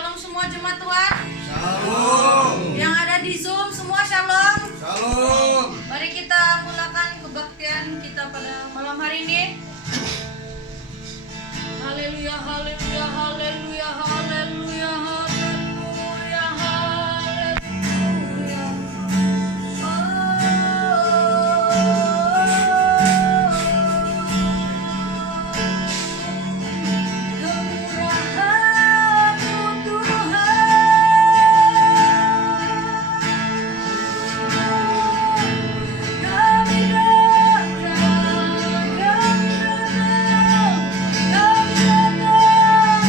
Shalom semua jemaat Tuhan. Shalom. Yang ada di Zoom semua shalom. Shalom. Mari kita mulakan kebaktian kita pada malam hari ini. Haleluya, haleluya, haleluya, haleluya, haleluya, haleluya. Kemurahan-Mu Tuhan, kami datang, kami datang, kami datang.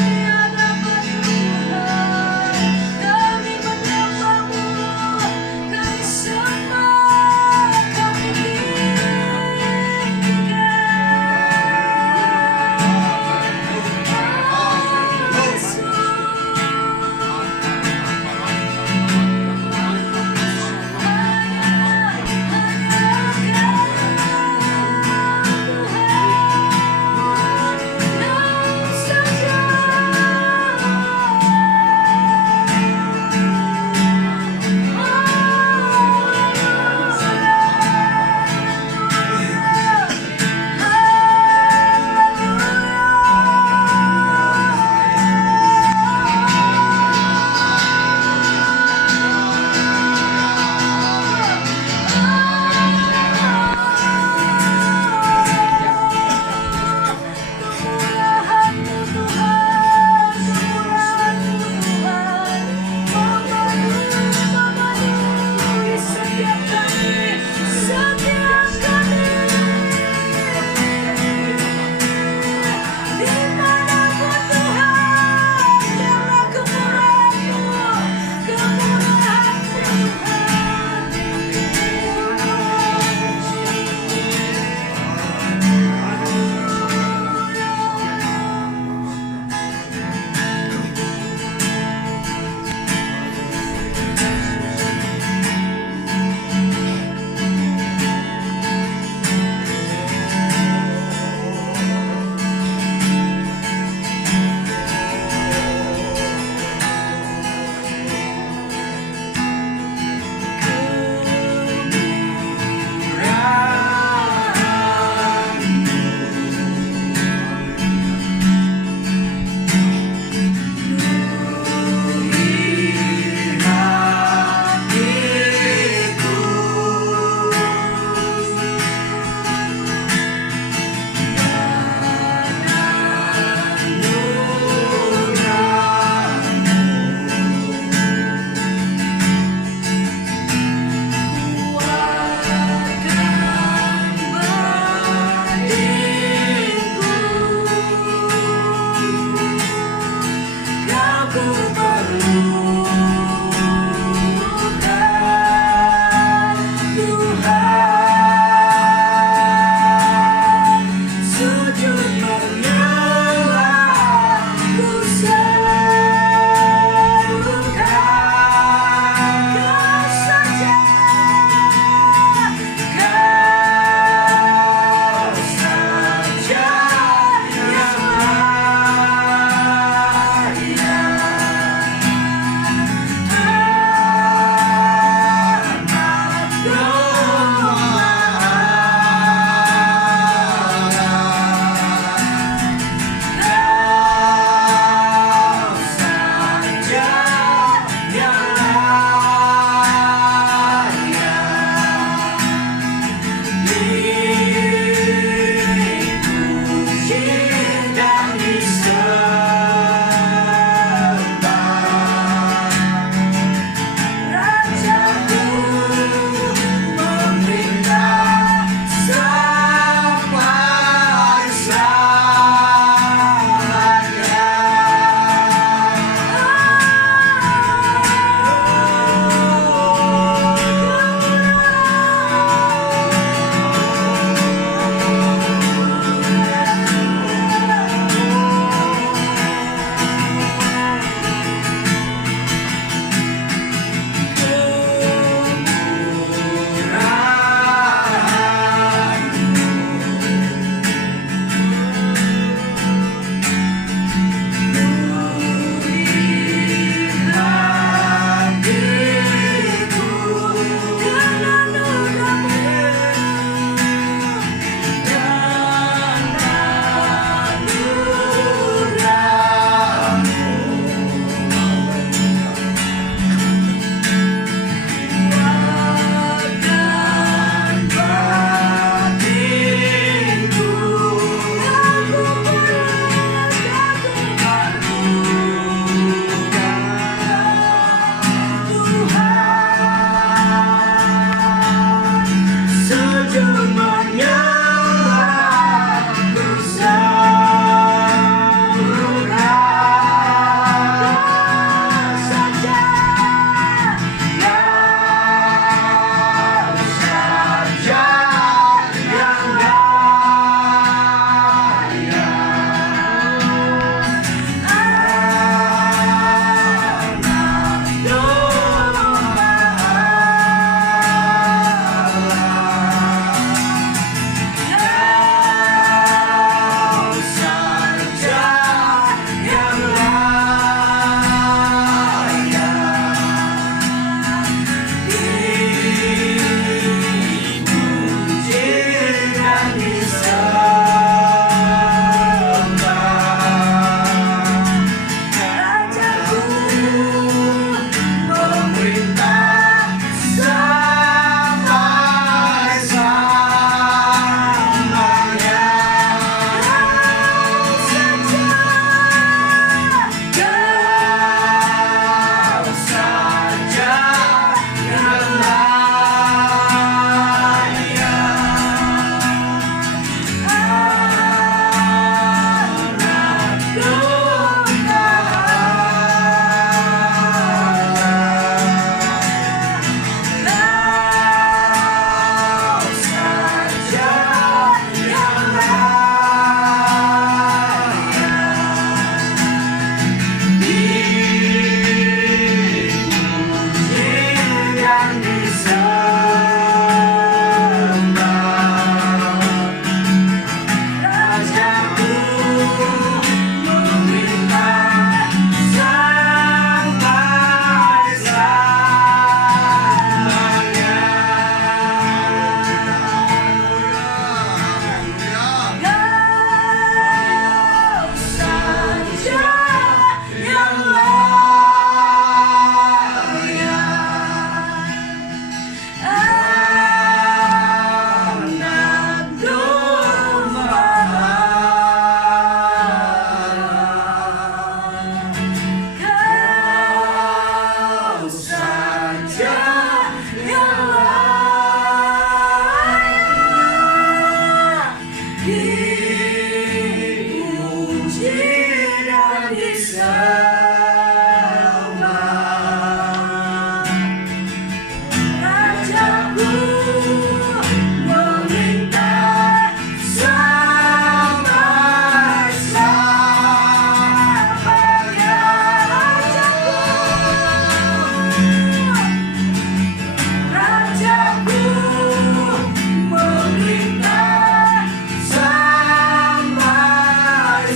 Sampai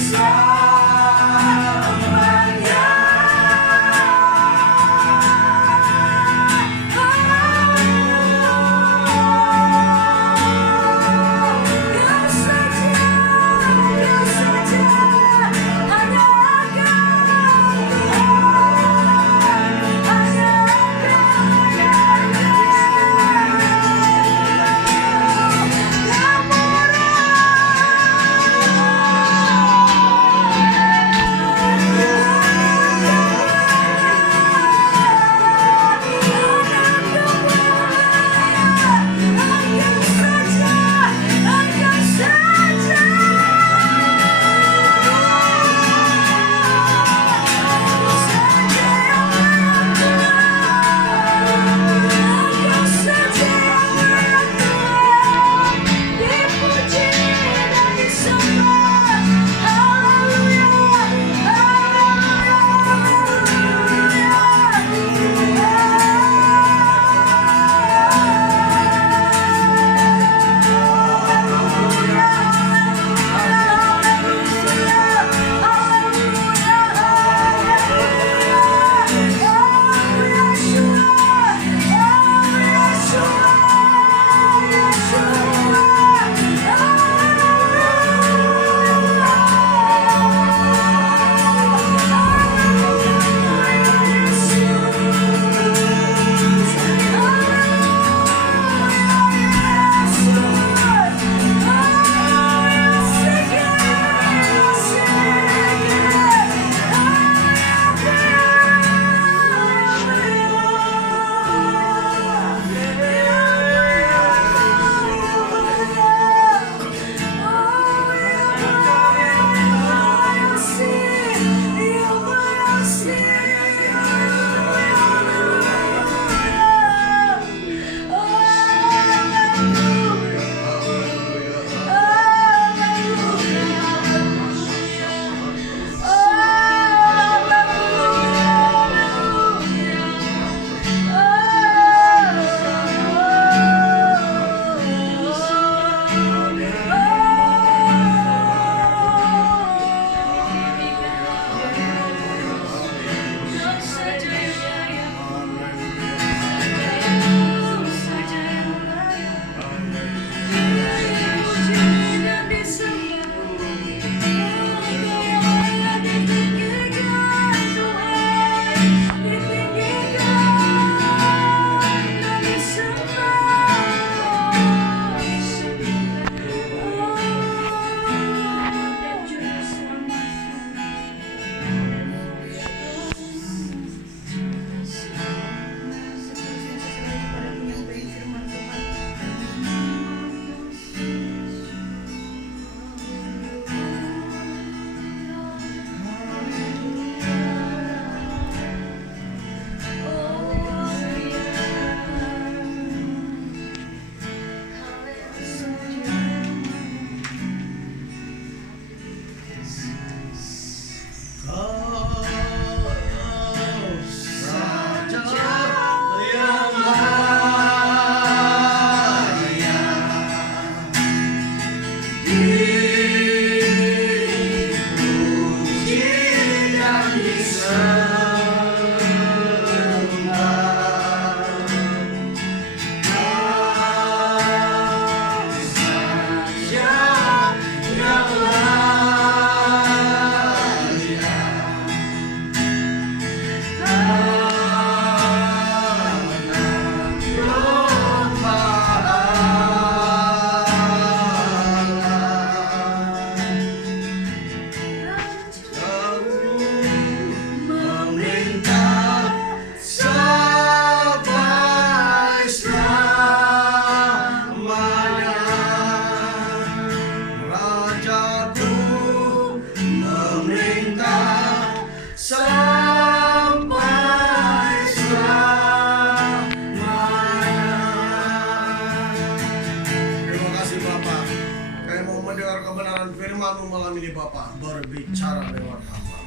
selamanya. sampai selamanya. Terima kasih Bapak. Kami mau mendengar kebenaran firman-Mu malam ini Bapak. Berbicara lewat hamba.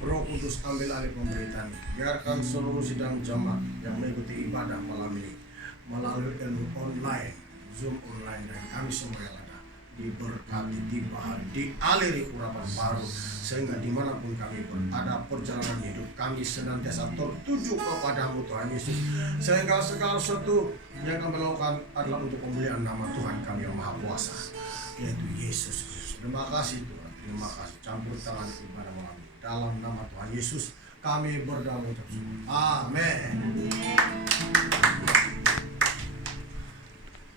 Roh Kudus ambil alih pemberitaan. Biarkan seluruh sidang jemaat yang mengikuti ibadah malam ini melalui ilmu online, Zoom online, dan kami semua yang ada diberkati, dibahagi, dialiri urapan baru, sehingga dimanapun kami berada perjalanan hidup kami senantiasa tertuju kepadamu Tuhan Yesus, sehingga segala sesuatu yang kami lakukan adalah untuk pemulihan nama Tuhan kami yang Maha Kuasa, yaitu Yesus Kristus. Terima kasih Tuhan, terima kasih. Campur tangan ibadah malam ini dalam nama Tuhan Yesus kami berdoa mengucap syukur. Amin.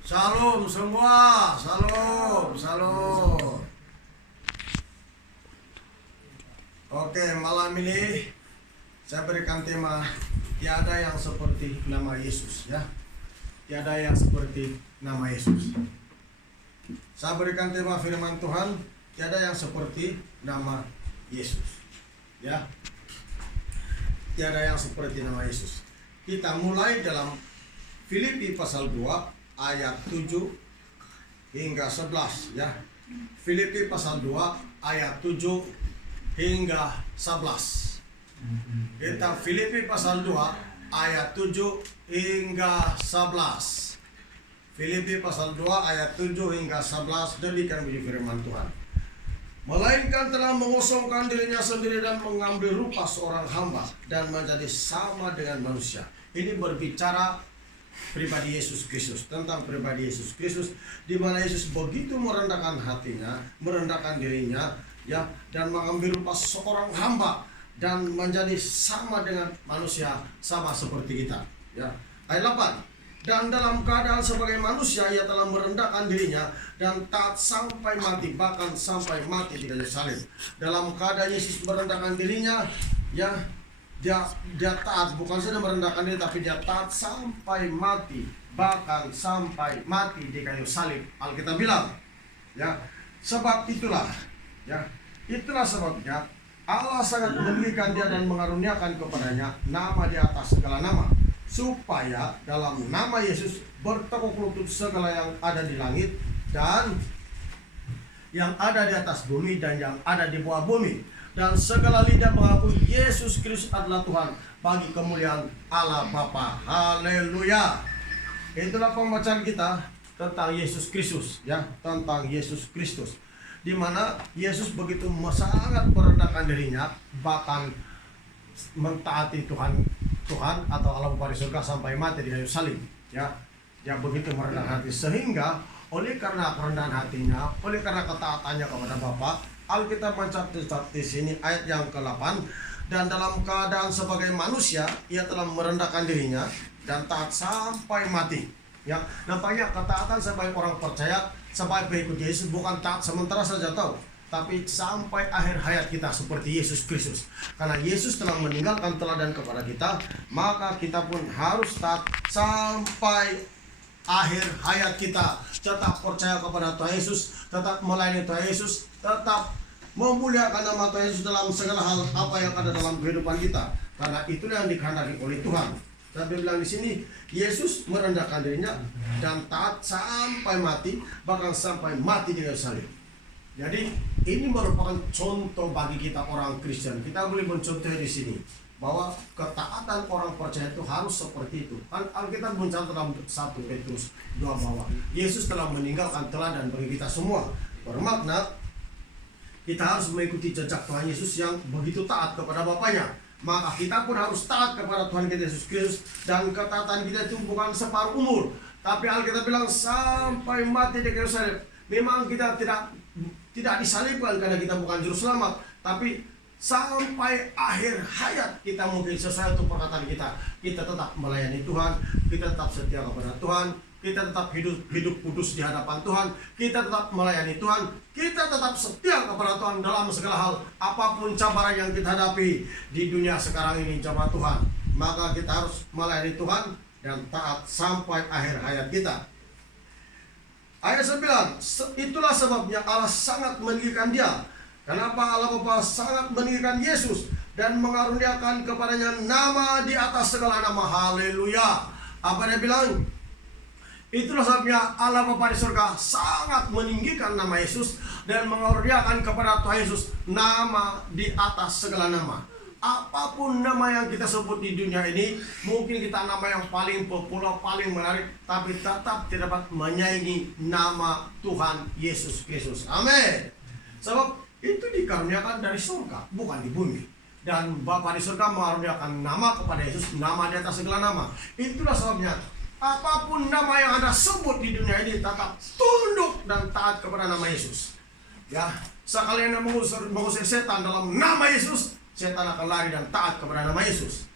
Shalom semua, shalom, shalom. Oke, malam ini saya berikan tema tiada yang seperti nama Yesus, ya. Tiada yang seperti nama Yesus. Saya berikan tema firman Tuhan, tiada yang seperti nama Yesus, ya. Tiada yang seperti nama Yesus. Kita mulai dalam Filipi pasal 2 ayat 7 hingga 11, ya. Filipi pasal 2 ayat 7 hingga 11. Kita Filipi pasal 2 ayat 7 hingga 11. Filipi pasal 2 ayat 7 hingga 11. Demikian bunyi firman Tuhan. Melainkan telah mengosongkan dirinya sendiri dan mengambil rupa seorang hamba dan menjadi sama dengan manusia. Ini berbicara pribadi Yesus Kristus, tentang pribadi Yesus Kristus, di mana Yesus begitu merendahkan hatinya, merendahkan dirinya, ya, dan mengambil rupa seorang hamba dan menjadi sama dengan manusia, sama seperti kita, ya. Ayat 8. Dan dalam keadaan sebagai manusia ia telah merendahkan dirinya dan taat sampai mati, bahkan sampai mati di kayu salib. Dalam keadaan Yesus merendahkan dirinya, ya, dia taat, bukan saja merendahkan diri, tapi dia taat sampai mati, bahkan sampai mati di kayu salib. Alkitab bilang, ya, sebab itulah, ya, itulah sebabnya Allah sangat meninggikan dia dan mengaruniakan kepadanya nama di atas segala nama, supaya dalam nama Yesus bertekuk lutut segala yang ada di langit dan yang ada di atas bumi dan yang ada di bawah bumi, dan segala lidah mengakui Yesus Kristus adalah Tuhan bagi kemuliaan Allah Bapa. Haleluya. Itulah pembacaan kita tentang Yesus Kristus, ya, tentang Yesus Kristus, di mana Yesus begitu sangat merendahkan dirinya, bahkan mentaati Tuhan atau Allah Bapa di surga sampai mati di kayu salib, ya. Dia begitu merendahkan hati, sehingga oleh karena kerendahan hatinya, oleh karena ketaatannya kepada Bapa, Alkitab mencatat di sini ayat yang ke-8, dan dalam keadaan sebagai manusia ia telah merendahkan dirinya dan taat sampai mati, ya. Nampaknya ketaatan sebagai orang percaya, sebagai pengikut Yesus, bukan taat sementara saja, tahu, tapi sampai akhir hayat kita seperti Yesus Kristus. Karena Yesus telah meninggalkan teladan kepada kita, maka kita pun harus taat sampai akhir hayat kita. Tetap percaya kepada Tuhan Yesus, tetap melayani Tuhan Yesus, tetap memuliakan nama Tuhan Yesus dalam segala hal apa yang ada dalam kehidupan kita. Karena itulah yang dikehendaki oleh Tuhan. Tapi bilang di sini, Yesus merendahkan dirinya dan taat sampai mati, bahkan sampai mati di kayu salib. Jadi ini merupakan contoh bagi kita orang Kristen. Kita boleh mencontohnya di sini bahwa ketaatan orang percaya itu harus seperti itu. Kan Alkitab mencatat dalam 1 Petrus 2 bahwa Yesus telah meninggalkan teladan bagi kita semua. Bermakna kita harus mengikuti jejak Tuhan Yesus yang begitu taat kepada Bapaknya. Maka kita pun harus taat kepada Tuhan kita Yesus Kristus, dan ketaatan kita itu bukan separuh umur, tapi Alkitab bilang sampai mati di kayu salib. Memang kita tidak disalibkan karena kita bukan juru selamat, tapi sampai akhir hayat kita mungkin sesuai untuk perkataan kita. Kita tetap melayani Tuhan, kita tetap setia kepada Tuhan, kita tetap hidup kudus di hadapan Tuhan, kita tetap melayani Tuhan, kita tetap setia kepada Tuhan dalam segala hal. Apapun cabaran yang kita hadapi di dunia sekarang ini, jemaat Tuhan, maka kita harus melayani Tuhan dan taat sampai akhir hayat kita. Ayat 9, itulah sebabnya Allah sangat meninggikan dia. Kenapa Allah Bapa sangat meninggikan Yesus? dan mengaruniakan kepadanya nama di atas segala nama. Haleluya. Apa dia bilang? Itulah sebabnya Allah Bapa di surga sangat meninggikan nama Yesus dan mengaruniakan kepada Tuhan Yesus nama di atas segala nama. Apapun nama yang kita sebut di dunia ini, mungkin kita nama yang paling populer, paling menarik, tapi tetap tidak dapat menyaingi nama Tuhan Yesus Kristus. Amin. Sebab itu dikaruniakan dari surga, bukan di bumi. Dan Bapa di surga mengaruniakan nama kepada Yesus, nama di atas segala nama. Itulah sebabnya apapun nama yang Anda sebut di dunia ini tetap tunduk dan taat kepada nama Yesus. Ya, sekali Anda mengusir setan dalam nama Yesus, setan akan lari dan taat kepada nama Yesus.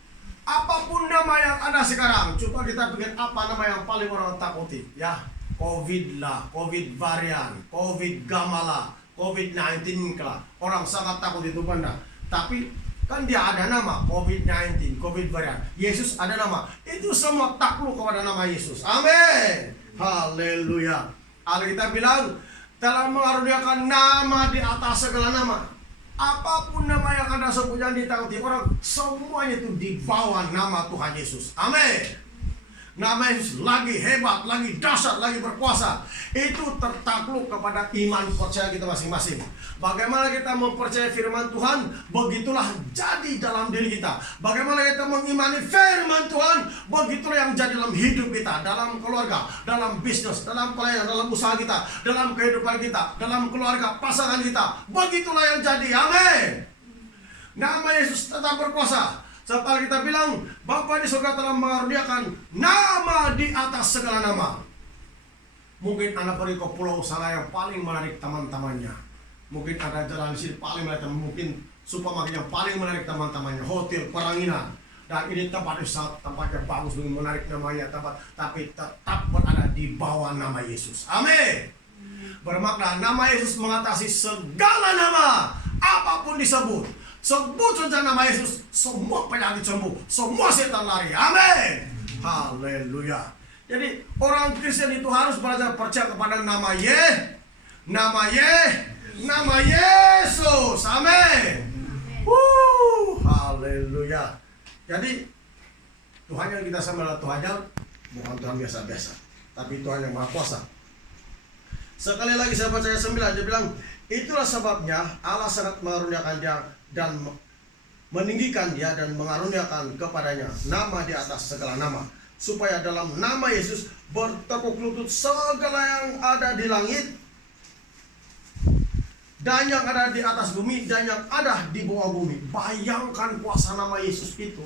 Apapun nama yang ada sekarang, coba kita pikir apa nama yang paling orang takuti. Ya, COVID lah, COVID varian, COVID gamala, COVID-19 lah. Orang sangat takut itu benda. Tapi kan dia ada nama, COVID-19, COVID varian. Yesus ada nama. Itu semua takluk kepada nama Yesus. Amin. Haleluya. Alkitab bilang telah mengaruniakan nama di atas segala nama. Apapun nama yang Anda sebut yang ditakuti orang, semuanya itu di bawah nama Tuhan Yesus. Amin. Nama Yesus lagi hebat, lagi dahsyat, lagi berkuasa. Itu tertakluk kepada iman percaya kita masing-masing. Bagaimana kita mempercayai firman Tuhan, begitulah jadi dalam diri kita. Bagaimana kita mengimani firman Tuhan, begitulah yang jadi dalam hidup kita, dalam keluarga, dalam bisnis, dalam pelayanan, dalam usaha kita, dalam kehidupan kita, dalam keluarga, pasangan kita. Begitulah yang jadi. Amin. Nama Yesus tetap berkuasa. Setelah kita bilang, Bapa di surga telah mengaruniakan nama di atas segala nama. Mungkin Anda pergi ke pulau sana yang paling menarik teman-temannya. Mungkin ada jalan di sini paling menarik, mungkin supermarket yang paling menarik teman-temannya, hotel, peranginan. Dan ini tempat wisata, tempatnya bagus, menarik namanya tempat, tapi tetap berada di bawah nama Yesus. Amin. Bermakna nama Yesus mengatasi segala nama, apapun disebut. Sebut saja nama Yesus, semua penyakit sembuh, semua setan lari. Amin. Haleluya. Jadi orang Kristen itu harus belajar percaya kepada nama Yesus. Amin. Haleluya. Jadi Tuhan yang kita sembah Tuhan yang bukan Tuhan biasa-biasa, tapi Tuhan yang Maha Kuasa. Sekali lagi saya baca ayat 9, dia bilang, itulah sebabnya Allah sangat mengaruniakan dia dan meninggikan dia dan mengaruniakan kepadanya nama di atas segala nama, supaya dalam nama Yesus bertekuk lutut segala yang ada di langit dan yang ada di atas bumi dan yang ada di bawah bumi. Bayangkan kuasa nama Yesus itu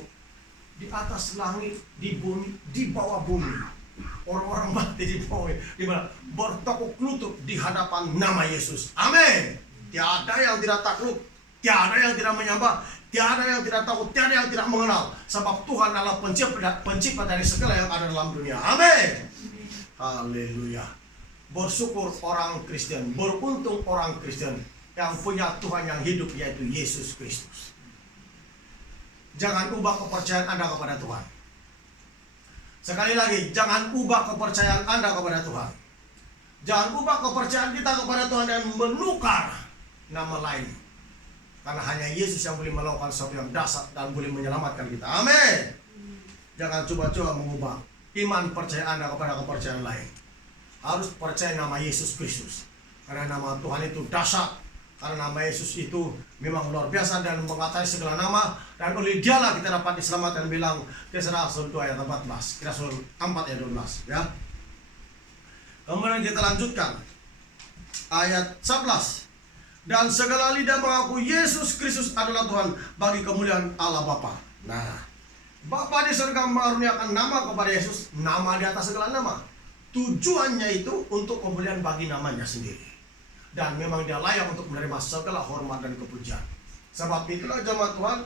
di atas langit, di bumi, di bawah bumi. Orang-orang mati di bawah, di mana bertekuk lutut di hadapan nama Yesus. Amin. Tiada yang tidak takluk, tiada yang tidak menyembah, tiada yang tidak takut, tiada yang tidak mengenal. Sebab Tuhan adalah pencipta dari segala yang ada dalam dunia. Amin. Haleluya. Bersyukur orang Kristen, beruntung orang Kristen yang punya Tuhan yang hidup, yaitu Yesus Kristus. Jangan ubah kepercayaan Anda kepada Tuhan. Sekali lagi, jangan ubah kepercayaan Anda kepada Tuhan. Jangan ubah kepercayaan kita kepada Tuhan dan menukar nama lain. Karena hanya Yesus yang boleh melakukan sesuatu yang dahsyat dan boleh menyelamatkan kita. Amin. Jangan coba-coba mengubah iman percaya Anda kepada kepercayaan lain. Harus percaya nama Yesus Kristus. Karena nama Tuhan itu dahsyat. Karena nama Yesus itu memang luar biasa dan mengatasi segala nama. Dan oleh dialah kita dapat diselamatkan. Bilang Kisah Rasul 2 ayat 14. Kisah Rasul 4 ayat 12. Ya. Kemudian kita lanjutkan ayat 11. Dan segala lidah mengaku Yesus Kristus adalah Tuhan bagi kemuliaan Allah Bapa. Nah, Bapa di surga mengaruniakan nama kepada Yesus, nama di atas segala nama. Tujuannya itu untuk kemuliaan bagi namanya sendiri. Dan memang dia layak untuk menerima segala hormat dan kepujian. Sebab itulah jemaat Tuhan,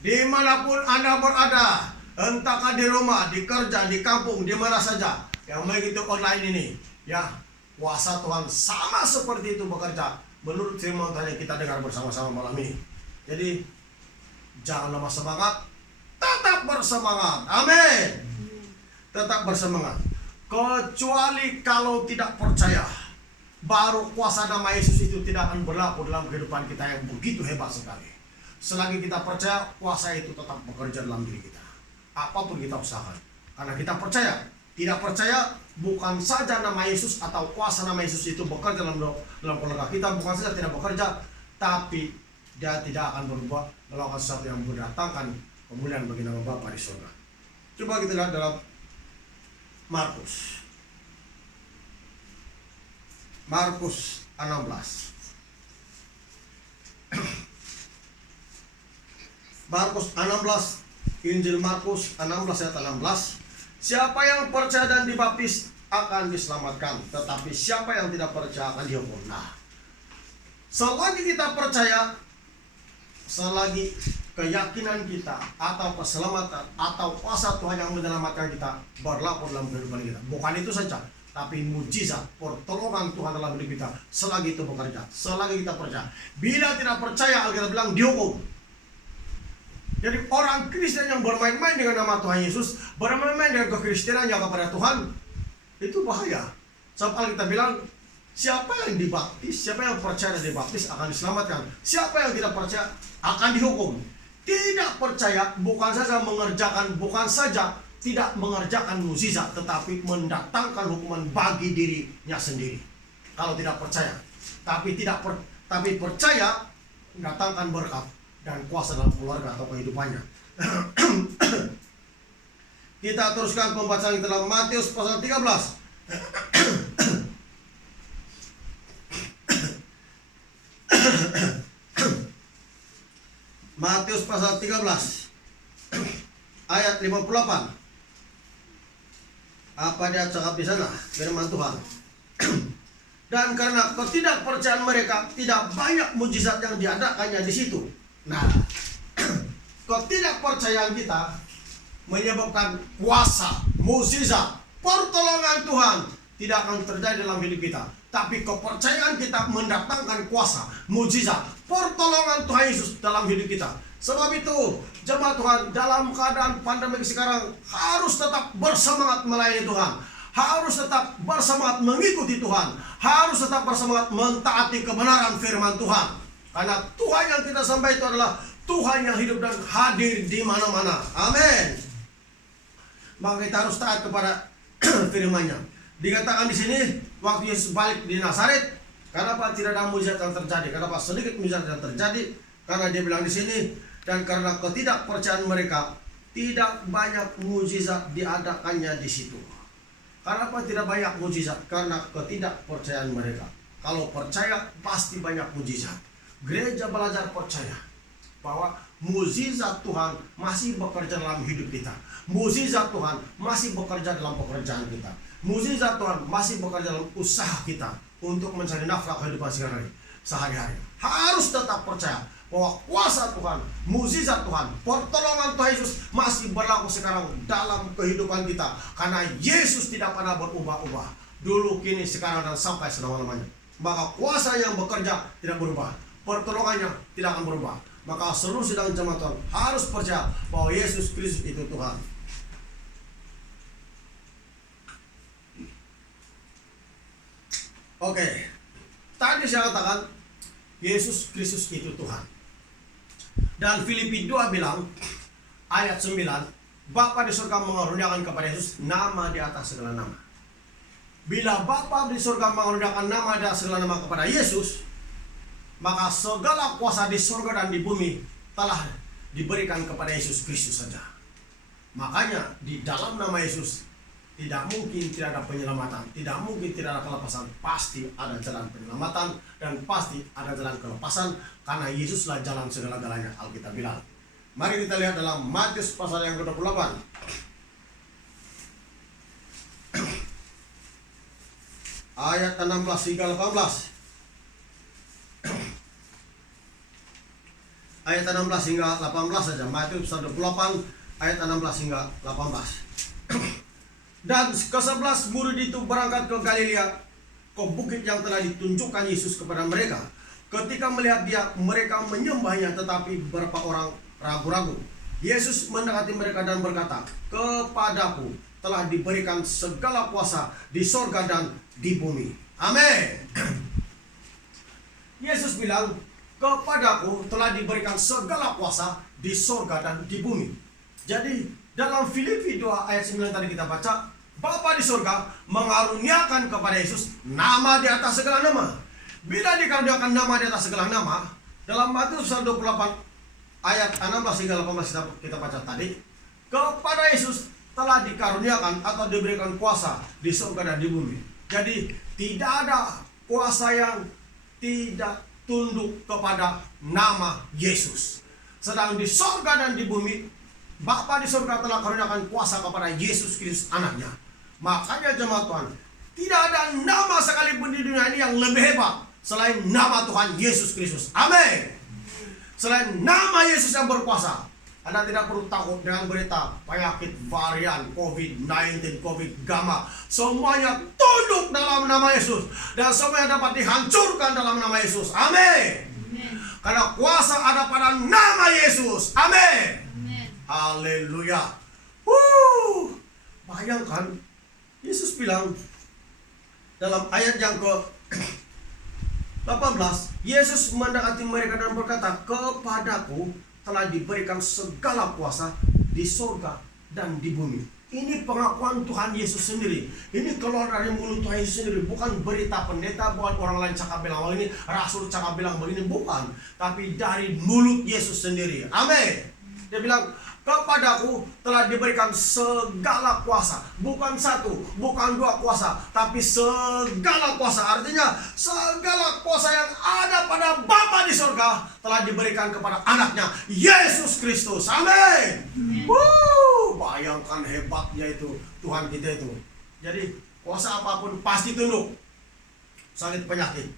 dimanapun Anda berada, entahkah di rumah, di kerja, di kampung, di mana saja, yang begitu online ini, ya, kuasa Tuhan sama seperti itu bekerja. Menurut firman Tuhan yang kita dengar bersama-sama malam ini. Jadi jangan lemah semangat, tetap bersemangat. Amin. Tetap bersemangat. Kecuali kalau tidak percaya, baru kuasa nama Yesus itu tidak akan berlaku dalam kehidupan kita yang begitu hebat sekali. selagi kita percaya, kuasa itu tetap bekerja dalam diri kita. Apapun kita usahakan. Karena kita percaya. Tidak percaya, bukan saja nama Yesus atau kuasa nama Yesus itu bekerja dalam keluarga kita, bukan saja tidak bekerja, tapi dia tidak akan berbuat melakukan sesuatu yang mendatangkan kemuliaan bagi nama Bapa di surga. Coba kita lihat dalam Markus 16. Markus 16, Injil Markus 16 ayat 16. Siapa yang percaya dan dibaptis akan diselamatkan, tetapi siapa yang tidak percaya akan dihukum. Nah, selagi kita percaya, selagi keyakinan kita atau keselamatan atau kuasa Tuhan yang menyelamatkan kita berlaku dalam kehidupan kita. Bukan itu saja, tapi mujizat pertolongan Tuhan dalam hidup kita selagi itu bekerja, selagi kita percaya. Bila tidak percaya, Alkitab bilang dihukum. Jadi orang Kristen yang bermain-main dengan nama Tuhan Yesus, bermain-main dengan kekristenannya kepada Tuhan, itu bahaya. Sebab Alkitab bilang, siapa yang dibaptis, siapa yang percaya dan dibaptis akan diselamatkan. Siapa yang tidak percaya akan dihukum. Tidak percaya bukan saja tidak mengerjakan mukjizat, tetapi mendatangkan hukuman bagi dirinya sendiri. Kalau tidak percaya, tapi percaya mendatangkan berkat dan kuasa dalam keluarga atau kehidupannya. Kita teruskan pembacaan kita dalam Matius pasal 13. Matius pasal 13 ayat 58. Apa dia cakap di sana? Firman Tuhan. Dan karena ketidakpercayaan mereka, tidak banyak mujizat yang diadakannya di situ. Nah, ketidakpercayaan kita menyebabkan kuasa, mukjizat, pertolongan Tuhan tidak akan terjadi dalam hidup kita. Tapi kepercayaan kita mendatangkan kuasa, mukjizat, pertolongan Tuhan Yesus dalam hidup kita. Sebab itu, jemaat Tuhan, dalam keadaan pandemi sekarang harus tetap bersemangat melayani Tuhan, harus tetap bersemangat mengikuti Tuhan, harus tetap bersemangat mentaati kebenaran firman Tuhan. Karena Tuhan yang kita sembah itu adalah Tuhan yang hidup dan hadir di mana-mana. Amin. Maka kita harus taat kepada firman-Nya. Dikatakan di sini, waktu Yesus balik di Nazaret, kenapa tidak ada mujizat yang terjadi? Kenapa sedikit mujizat yang terjadi? Karena dia bilang di sini, dan karena ketidakpercayaan mereka, tidak banyak mujizat diadakannya di situ. Kenapa tidak banyak mujizat? Karena ketidakpercayaan mereka. Kalau percaya, pasti banyak mujizat. Gereja belajar percaya bahwa mukjizat Tuhan masih bekerja dalam hidup kita. Mukjizat Tuhan masih bekerja dalam pekerjaan kita. Mukjizat Tuhan masih bekerja dalam usaha kita untuk mencari nafkah kehidupan sehari-hari. Harus tetap percaya bahwa kuasa Tuhan, mukjizat Tuhan, pertolongan Tuhan Yesus masih berlaku sekarang dalam kehidupan kita. Karena Yesus tidak pernah berubah-ubah. Dulu, kini, sekarang, dan sampai selama-lamanya. Maka kuasa yang bekerja tidak berubah. Pertolongannya tidak akan berubah. Maka seluruh sidang jemaat Tuhan harus percaya bahwa Yesus Kristus itu Tuhan. Oke, tadi saya katakan Yesus Kristus itu Tuhan. Dan Filipi 2 bilang, ayat 9, Bapa di surga mengaruniakan kepada Yesus nama di atas segala nama. Bila Bapa di surga mengaruniakan nama di atas segala nama kepada Yesus, maka segala kuasa di surga dan di bumi telah diberikan kepada Yesus Kristus saja. Makanya di dalam nama Yesus tidak mungkin tidak ada penyelamatan, tidak mungkin tidak ada kelepasan. Pasti ada jalan penyelamatan dan pasti ada jalan kelepasan, karena Yesuslah jalan segala-galanya, Alkitab bilang. Mari kita lihat dalam Matius pasal yang ke-28. Ayat 16 hingga 18. Ayat 16 hingga 18 saja. Matius pasal 28 ayat 16 hingga 18. Dan ke-11 murid itu berangkat ke Galilea, ke bukit yang telah ditunjukkan Yesus kepada mereka. Ketika melihat dia, mereka menyembahnya, tetapi beberapa orang ragu-ragu. Yesus mendekati mereka dan berkata, "Kepadaku telah diberikan segala kuasa di sorga dan di bumi." Amin. Yesus bilang, kepadaku telah diberikan segala kuasa di sorga dan di bumi. Jadi dalam Filipi 2 ayat 9 tadi kita baca, Bapa di sorga mengaruniakan kepada Yesus nama di atas segala nama. Bila dikaruniakan nama di atas segala nama, dalam Matius 28 ayat 16 hingga 18 kita baca tadi, kepada Yesus telah dikaruniakan atau diberikan kuasa di surga dan di bumi. Jadi tidak ada kuasa yang tidak tunduk kepada nama Yesus. Sedang di surga dan di bumi, Bapa di surga telah karuniakan kuasa kepada Yesus Kristus anaknya. Makanya jemaat Tuhan, tidak ada nama sekalipun di dunia ini yang lebih hebat selain nama Tuhan Yesus Kristus. Amin. Selain nama Yesus yang berkuasa, Anda tidak perlu takut dengan berita penyakit varian COVID-19, COVID gamma. Semuanya tunduk dalam nama Yesus, dan semuanya dapat dihancurkan dalam nama Yesus. Amin. Karena kuasa ada pada nama Yesus. Amin. Haleluya. Bayangkan, Yesus bilang dalam ayat yang ke-18, Yesus mendekati mereka dan berkata, kepadaku telah diberikan segala kuasa di surga dan di bumi. Ini pengakuan Tuhan Yesus sendiri. Ini keluar dari mulut Tuhan Yesus sendiri. Bukan berita pendeta, bukan orang lain cakap bilang, ini rasul cakap bilang begini, bukan. Tapi dari mulut Yesus sendiri. Amin. Dia bilang, kepadaku telah diberikan segala kuasa. Bukan satu, bukan dua kuasa, tapi segala kuasa. Artinya segala kuasa yang ada pada Bapa di surga telah diberikan kepada anaknya Yesus Kristus. Amin. Bayangkan hebatnya itu Tuhan kita itu. Jadi kuasa apapun pasti tunduk. Sakit penyakit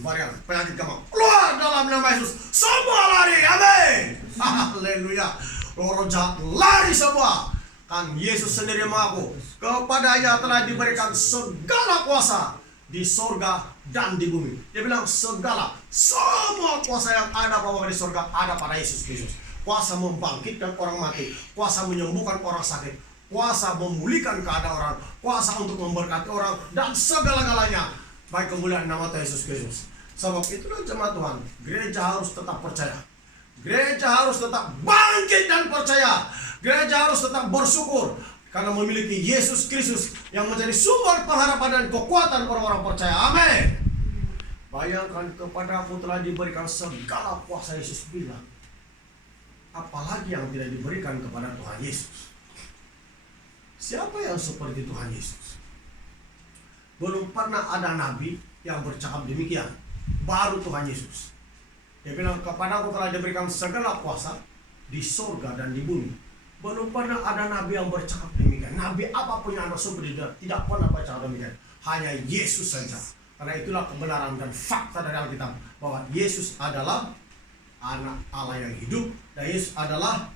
varian, penyakit gamma, keluar dalam nama Yesus, semua lari. Amin. Haleluya. Roh jahat lari semua. Kan Yesus sendiri mengaku, kepadanya telah diberikan segala kuasa di sorga dan di bumi. Dia bilang segala, semua kuasa yang ada bahwa di sorga ada pada Yesus Kristus. Kuasa membangkitkan orang mati, kuasa menyembuhkan orang sakit, kuasa memulihkan keadaan orang, kuasa untuk memberkati orang, dan segala-galanya baik kemuliaan nama Tuhan Yesus Kristus. Sebab itulah jemaat Tuhan, gereja harus tetap percaya. Gereja harus tetap bangkit dan percaya. Gereja harus tetap bersyukur karena memiliki Yesus Kristus yang menjadi sumber pengharapan dan kekuatan orang-orang percaya. Amin. Bayangkan, kepadaku telah diberikan segala kuasa, Yesus bilang. Apalagi yang tidak diberikan kepada Tuhan Yesus? Siapa yang seperti Tuhan Yesus? Belum pernah ada nabi yang bercakap demikian. Baru Tuhan Yesus. Dia bilang, kepadaku telah diberikan segala kuasa di surga dan di bumi. Belum pernah ada nabi yang bercakap demikian. Nabi apapun yang Anda sebut tidak pernah bercakap demikian. Hanya Yesus saja. Karena itulah kebenaran dan fakta dari Alkitab, bahwa Yesus adalah anak Allah yang hidup, dan Yesus adalah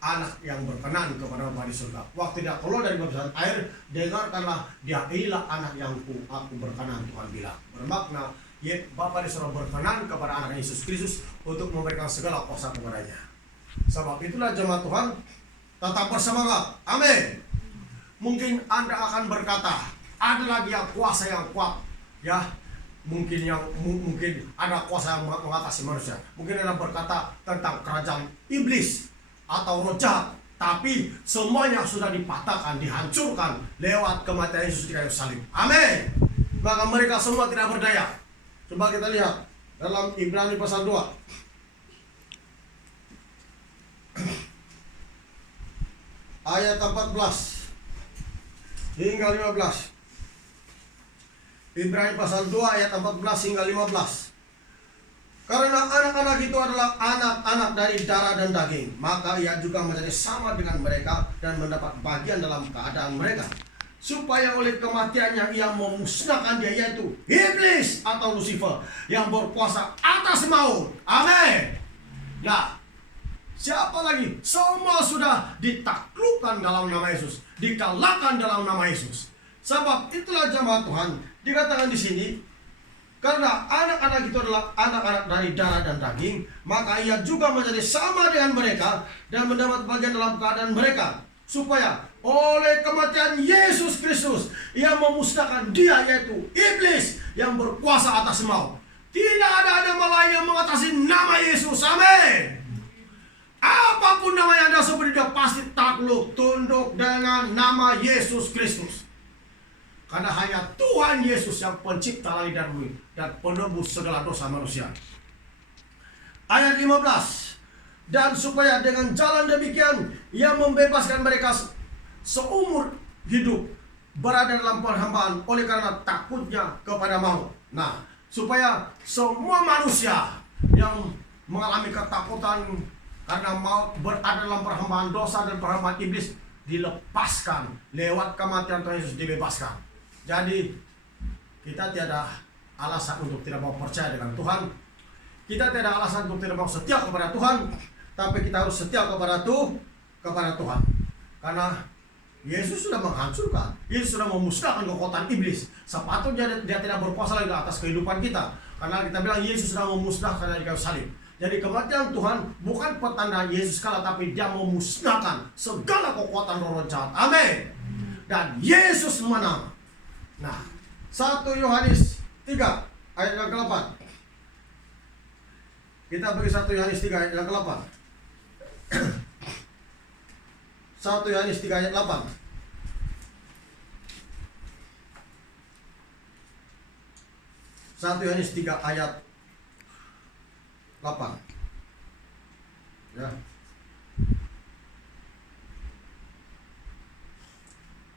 anak yang berkenan kepada Bapa di surga. Waktu dia keluar dari baptisan air, dengarkanlah dia, inilah anak yang aku berkenan, Tuhan bilang. Bermakna Bapa di surga berkenan kepada anak Yesus Kristus untuk memberikan segala kuasa kepadanya. Sebab itulah jemaat Tuhan, tetap bersemangat. Amin. Mungkin Anda akan berkata, ada lagi yang kuasa yang kuat, ya. Mungkin ada kuasa yang mengatasi manusia. Mungkin Anda berkata tentang kerajaan iblis atau roh jahat, tapi semuanya sudah dipatahkan, dihancurkan lewat kematian Yesus di kayu salib. Amin. Maka mereka semua tidak berdaya. Coba kita lihat dalam Ibrani pasal 2 ayat 14 hingga 15. Ibrani pasal 2 ayat 14 hingga 15. Karena anak-anak itu adalah anak-anak dari darah dan daging, maka ia juga menjadi sama dengan mereka dan mendapat bagian dalam keadaan mereka, supaya oleh kematiannya ia memusnahkan dia, yaitu iblis atau Lucifer yang berkuasa atas maut. Amin. Nah, siapa lagi? Semua sudah ditaklukkan dalam nama Yesus, dikalahkan dalam nama Yesus. Sebab itulah jemaat Tuhan, dikatakan di sini, karena anak-anak itu adalah anak-anak dari darah dan daging, maka ia juga menjadi sama dengan mereka dan mendapat bagian dalam keadaan mereka, supaya oleh kematian Yesus Kristus ia memusnahkan dia, yaitu iblis yang berkuasa atas maut. Tidak ada nama lain yang mengatasi nama Yesus. Amin. Apapun nama yang Anda sebut, dia pasti takluk tunduk dengan nama Yesus Kristus. Karena hanya Tuhan Yesus yang pencipta langit dan bumi dan penebus segala dosa manusia. Ayat 15. Dan supaya dengan jalan demikian ia membebaskan mereka seumur hidup berada dalam perhambaan oleh karena takutnya kepada maut. Nah, supaya semua manusia yang mengalami ketakutan karena maut berada dalam perhambaan dosa dan perhambaan iblis dilepaskan lewat kematian Tuhan Yesus, dibebaskan. Jadi kita tiada alasan untuk tidak mau percaya dengan Tuhan. Kita tidak ada alasan untuk tidak mau setia kepada Tuhan, tapi kita harus setia kepada Tuhan. Karena Yesus sudah menghancurkan, Yesus sudah memusnahkan kekuatan iblis. Sepatutnya dia tidak berkuasa lagi atas kehidupan kita. Karena kita bilang Yesus sudah memusnahkan dari kayu salib. Jadi kematian Tuhan bukan petanda Yesus kalah, tapi dia memusnahkan segala kekuatan roh jahat. Amin. Dan Yesus menang. Nah, 1 Yohanes 3 ayat yang ke-8. Kita beri 1 Yohanes 3 ayat yang ke-8. 1 Yohanes 3 ayat 8. 1 Yohanes 3 ayat 8. Ya.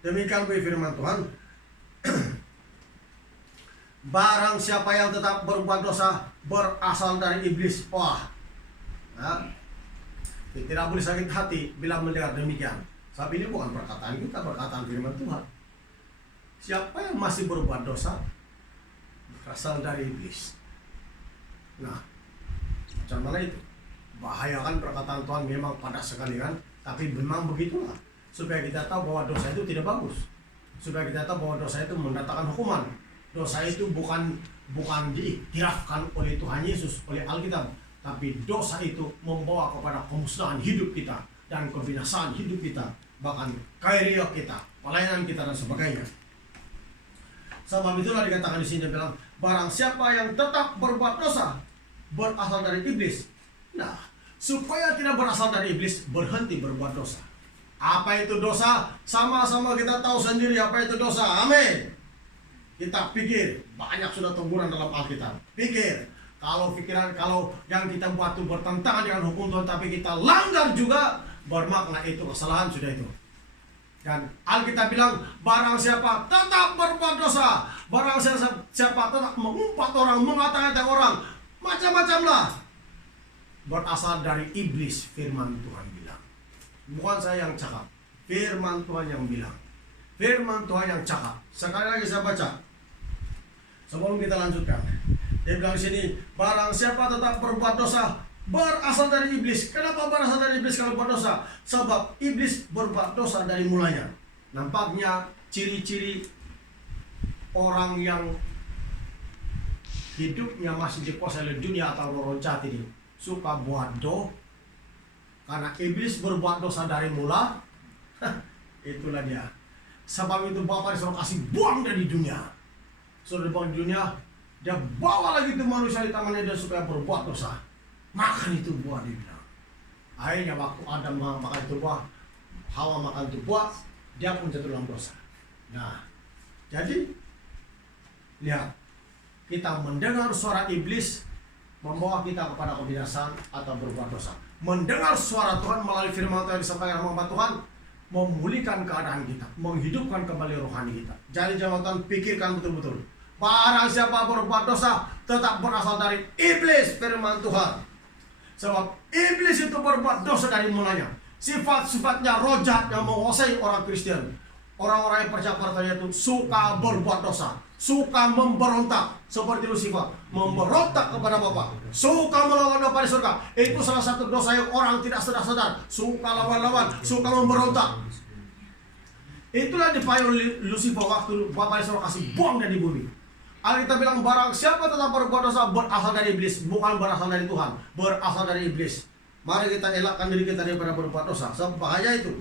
Demikian firman Tuhan. Barang siapa yang tetap berbuat dosa berasal dari iblis. Wah, ya. Tidak boleh sakit hati bila mendengar demikian. Sebab ini bukan perkataan kita, perkataan firman Tuhan. Siapa yang masih berbuat dosa berasal dari iblis. Nah, macam mana itu? Bahaya kan perkataan Tuhan memang padas sekali kan? Tapi memang begitulah. Supaya kita tahu bahwa dosa itu tidak bagus. Supaya kita tahu bahwa dosa itu mendatangkan hukuman. Dosa itu bukan diiktirafkan oleh Tuhan Yesus, oleh Alkitab, tapi dosa itu membawa kepada kemusnahan hidup kita dan kebinasaan hidup kita, bahkan kaya kita, pelayanan kita dan sebagainya. Sebab itulah dikatakan di sini bilang, barang siapa yang tetap berbuat dosa berasal dari iblis. Nah, supaya tidak berasal dari iblis, berhenti berbuat dosa. Apa itu dosa? Sama-sama kita tahu sendiri apa itu dosa. Amin. Kita pikir, banyak sudah teguran dalam Alkitab. Pikir, kalau yang kita buat itu bertentangan dengan hukum Tuhan, tapi kita langgar juga, bermakna itu kesalahan sudah itu. Dan Alkitab bilang, barang siapa tetap berbuat dosa, barang siapa tetap mengumpat orang, mengata-ngatai orang, macam-macamlah, berasal dari iblis, firman Tuhan bilang. Bukan saya yang cakap, firman Tuhan yang bilang. Firman Tuhan yang cakap. Sekali lagi saya baca. Sebelum kita lanjutkan, dia bilang di sini, barang siapa tetap berbuat dosa berasal dari iblis. Kenapa berasal dari iblis kalau berbuat dosa? Sebab iblis berbuat dosa dari mulanya. Nampaknya ciri-ciri orang yang hidupnya masih dikuasai oleh dunia atau roh jahat ini suka buat dosa. Karena iblis berbuat dosa dari mula. Itulah dia. Sebab itu Bapa disuruh kasih buang dari dunia. Sudah dibuang di dunia, dia bawa lagi itu manusia di tangannya dia supaya berbuat dosa. Makan itu buah, dia bilang. Akhirnya waktu Adam makan itu buah, Hawa makan itu buah, dia pun jatuh dalam dosa. Nah, jadi lihat, kita mendengar suara iblis membawa kita kepada kebinasaan atau berbuat dosa. Mendengar suara Tuhan melalui firman Tuhan yang disampaikan oleh Tuhan, memulihkan keadaan kita, menghidupkan kembali rohani kita. Jadi jawatan pikirkan betul-betul. Barang siapa berbuat dosa tetap berasal dari iblis, firman Tuhan. Sebab iblis itu berbuat dosa dari mulanya. Sifat-sifatnya roh jahat yang menguasai orang Kristen. Orang-orang yang percaya pada itu suka berbuat dosa, suka memberontak seperti Lucifer, memberontak kepada Bapa, suka melawan Bapa di surga. Itu salah satu dosa yang orang tidak sadar-sadar. Suka lawan-lawan, suka memberontak. Itulah dipakai Lucifer waktu Bapa di surga kasih buang dari bumi. Alkitab bilang barang siapa tetap berbuat dosa berasal dari iblis, bukan berasal dari Tuhan, berasal dari iblis. Mari kita elakkan diri kita daripada berbuat dosa. Sebab bahaya itu.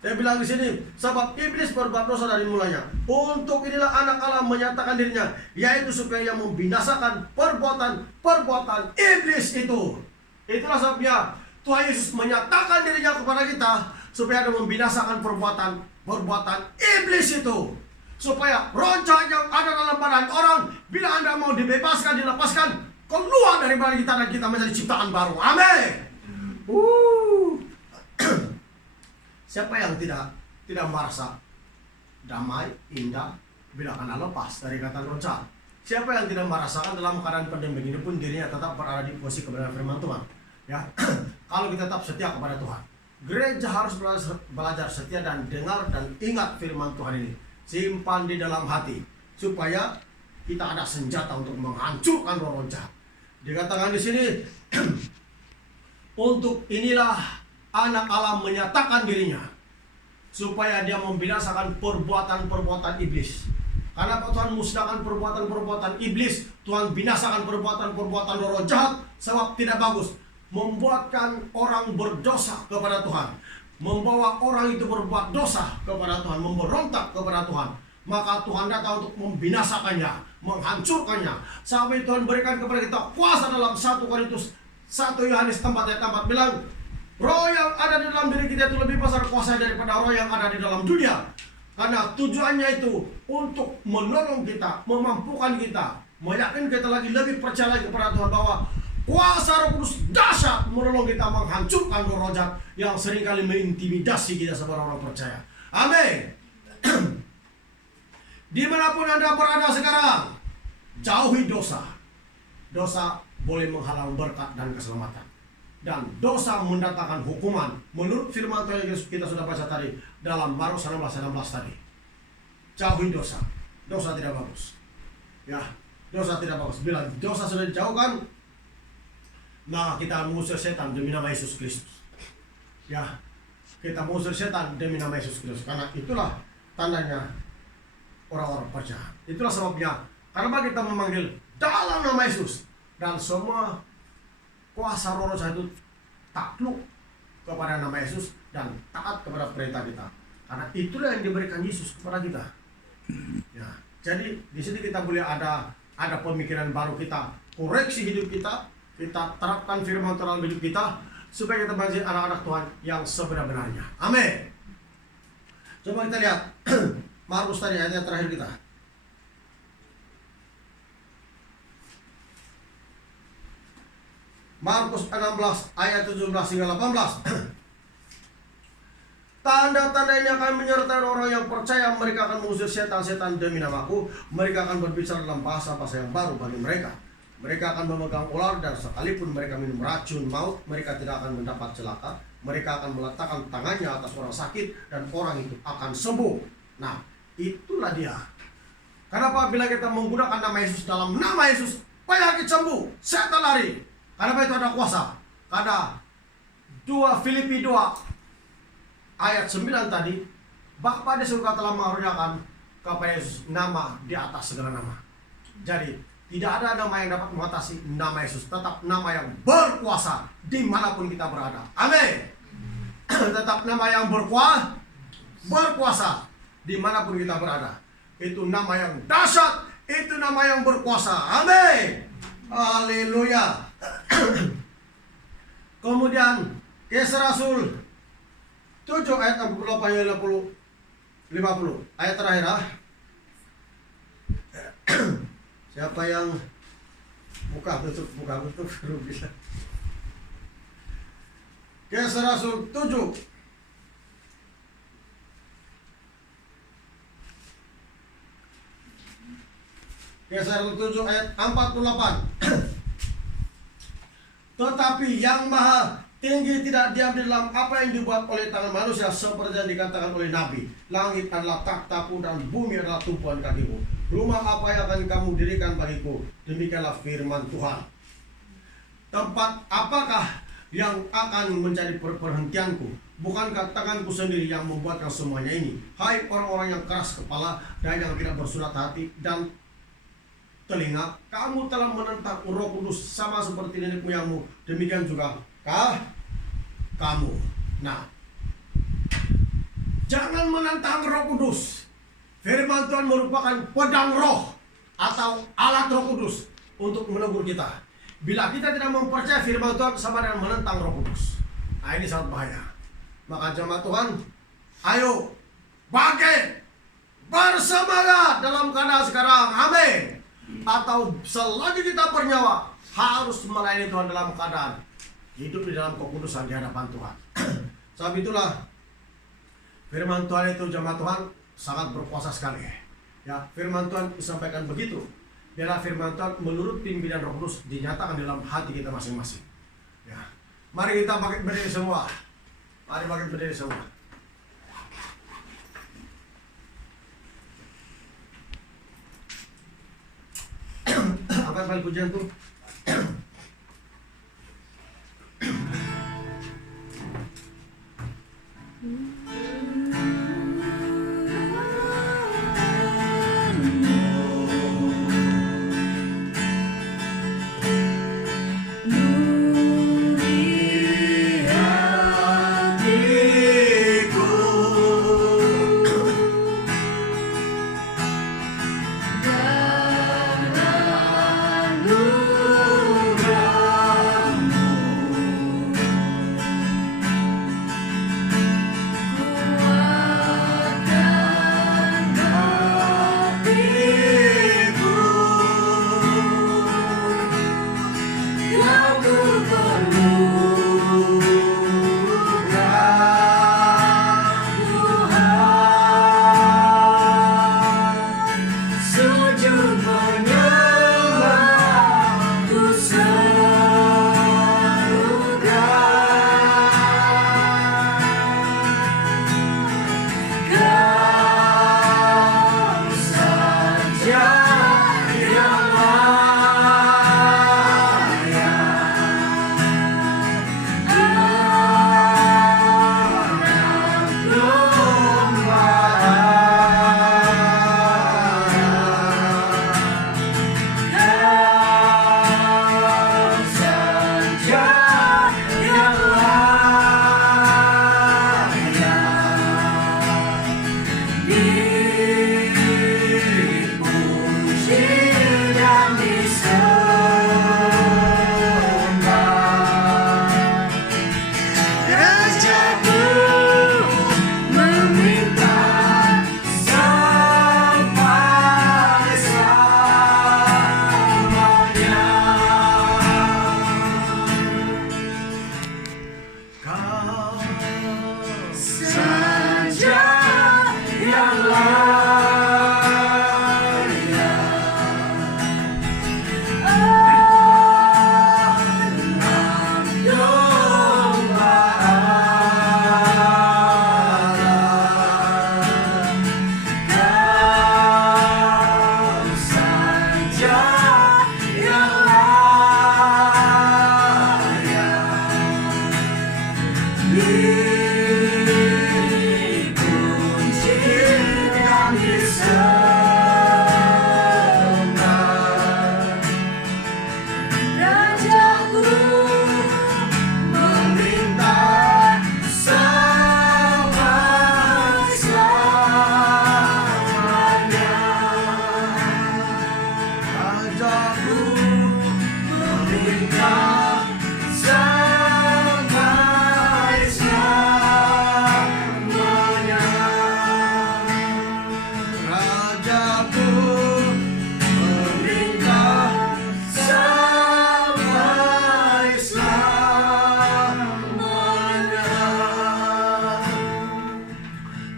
Saya bilang di sini, sebab iblis berbuat dosa dari mulanya. Untuk inilah anak Allah menyatakan dirinya, yaitu supaya ia membinasakan perbuatan iblis itu. Itulah sebabnya Tuhan Yesus menyatakan dirinya kepada kita supaya dia membinasakan perbuatan iblis itu. Supaya roh jahat yang ada dalam badan orang, bila Anda mau dibebaskan, dilepaskan, keluar dari badan kita dan kita menjadi ciptaan baru. Amin. Siapa yang tidak merasa damai, indah bila kena lepas dari kata roh jahat? Siapa yang tidak merasakan dalam keadaan pandemi begini pun dirinya tetap berada di posisi kebenaran firman Tuhan? Ya, kalau kita tetap setia kepada Tuhan, gereja harus belajar setia dan dengar dan ingat firman Tuhan ini, simpan di dalam hati supaya kita ada senjata untuk menghancurkan roh jahat. Dikatakan di sini, untuk inilah anak Allah menyatakan dirinya supaya dia membinasakan perbuatan iblis. Karena Tuhan musnahkan perbuatan iblis, Tuhan binasakan perbuatan roh jahat, sebab tidak bagus membuatkan orang berdosa kepada Tuhan, membawa orang itu berbuat dosa kepada Tuhan, memberontak kepada Tuhan. Maka Tuhan datang untuk membinasakannya, menghancurkannya. Sampai Tuhan berikan kepada kita kuasa dalam 1 Yohanes 4:4 bilang, roh yang ada di dalam diri kita itu lebih besar kuasa daripada roh yang ada di dalam dunia. Karena tujuannya itu untuk menolong kita, memampukan kita, meyakinkan kita lagi lebih percaya kepada Tuhan bahwa kuasa Roh Kudus dahsyat menolong kita menghancurkan roh jahat yang seringkali mengintimidasi kita sebagai orang percaya. Amin. Dimanapun Anda berada sekarang, jauhi dosa. Dosa boleh menghalang berkat dan keselamatan. Dan dosa mendatangkan hukuman. Menurut firman Tuhan yang kita sudah baca tadi dalam Markus 16:16 tadi. Jauhi dosa. Dosa tidak bagus. Ya, dosa tidak bagus. Bila dosa sudah dijauhkan, maka kita mengusir setan demi nama Yesus Kristus. Ya, kita mengusir setan demi nama Yesus Kristus. Karena itulah tandanya orang-orang percaya. Itulah sebabnya. Karena kita memanggil dalam nama Yesus. Dan semua kuasa roh jahat itu takluk kepada nama Yesus dan taat kepada perintah kita. Karena itulah yang diberikan Yesus kepada kita. Ya, jadi di sini kita boleh ada pemikiran baru, kita koreksi hidup kita terapkan firman Tuhan dalam hidup kita supaya kita menjadi anak-anak Tuhan yang sebenar-benarnya. Amin. Coba kita lihat Markus tadi ayat terakhir kita. Markus 16 ayat 17 hingga 18. Tanda-tanda ini akan menyertai orang yang percaya. Mereka akan mengusir setan-setan demi namaku. Mereka akan berbicara dalam bahasa-bahasa yang baru bagi mereka. Mereka akan memegang ular dan sekalipun mereka minum racun maut, mereka tidak akan mendapat celaka. Mereka akan meletakkan tangannya atas orang sakit dan orang itu akan sembuh. Nah, itulah dia. Kenapa bila kita menggunakan nama Yesus, dalam nama Yesus, penyakit sembuh, setan lari. Karena itu ada kuasa. Karena Filipi 2 ayat 9 tadi, Bapa di surga telah mengaruniakan kepada Yesus nama di atas segala nama. Jadi tidak ada nama yang dapat mengatasi nama Yesus. Tetap nama yang berkuasa dimanapun kita berada. Amin. Tetap nama yang berkuasa dimanapun kita berada. Itu nama yang dahsyat. Itu nama yang berkuasa. Amin. Haleluya. Kemudian Kisah Rasul 7 ayat 48 50. Ayat terakhir. Siapa yang buka tutup baru bisa. Kisah Rasul 7 Kisah Rasul 7 ayat 48. Tetapi yang maha tinggi tidak diam di dalam apa yang dibuat oleh tangan manusia, seperti yang dikatakan oleh Nabi. Langit adalah takhtaku dan bumi adalah tumpuan kakiku. Rumah apa yang akan kamu dirikan bagiku? Demikianlah firman Tuhan. Tempat apakah yang akan menjadi perhentianku? Bukankah tanganku sendiri yang membuatkan semuanya ini? Hai orang-orang yang keras kepala dan yang tidak bersurat hati dan telinga, kamu telah menentang Roh Kudus sama seperti nenek moyangmu, demikian juga kamu. Nah, Jangan menentang Roh Kudus. Firman Tuhan merupakan pedang roh atau alat Roh Kudus untuk menegur kita. Bila kita tidak mempercayai firman Tuhan, sama dengan menentang Roh Kudus. Nah, ini sangat bahaya. Maka jemaat Tuhan, ayo bangkit, bersemangat dalam keadaan sekarang. Amin. Atau selagi kita bernyawa, harus melayani Tuhan dalam keadaan hidup di dalam kekudusan di hadapan Tuhan. Sebab itulah firman Tuhan itu, jemaat Tuhan, sangat berkuasa sekali. Ya, firman Tuhan disampaikan begitu. Biarlah firman Tuhan menurut pimpinan Roh Kudus dinyatakan dalam hati kita masing-masing. Ya. Mari kita bangkit berdiri semua. Mari bangkit berdiri semua. Angkat balik pujian tuh.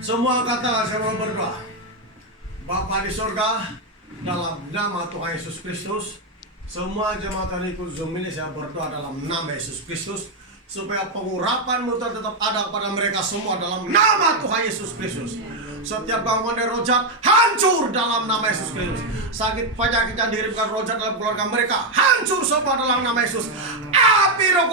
Semua kata saya mau berdoa. Bapa di surga, dalam nama Tuhan Yesus Kristus, semua jemaat yang ikut Zoom ini saya berdoa dalam nama Yesus Kristus, supaya pengurapan-Mu tetap ada kepada mereka semua dalam nama Tuhan Yesus Kristus. Setiap gangguan dari roh jahat hancur dalam nama Yesus Kristus. Sakit penyakit yang dikirimkan roh jahat dalam keluarga mereka hancur semua dalam nama Yesus. Api Roh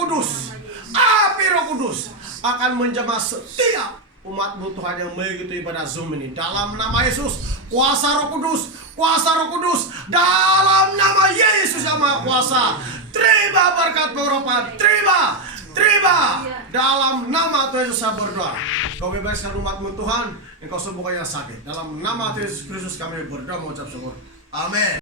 Kudus akan menjamah setiap umat-Mu Tuhan yang mengikuti ibadah Zoom ini dalam nama Yesus. Kuasa Roh Kudus dalam nama Yesus yang Maha Kuasa. Terima berkat pengurapan, terima Terima dalam nama Tuhan Yesus saya berdoa. Kau bebaskan umatmu Tuhan, engkau sembuhkan yang sakit. Dalam nama Tuhan Yesus Kristus kami berdoa mengucap syukur. Amin.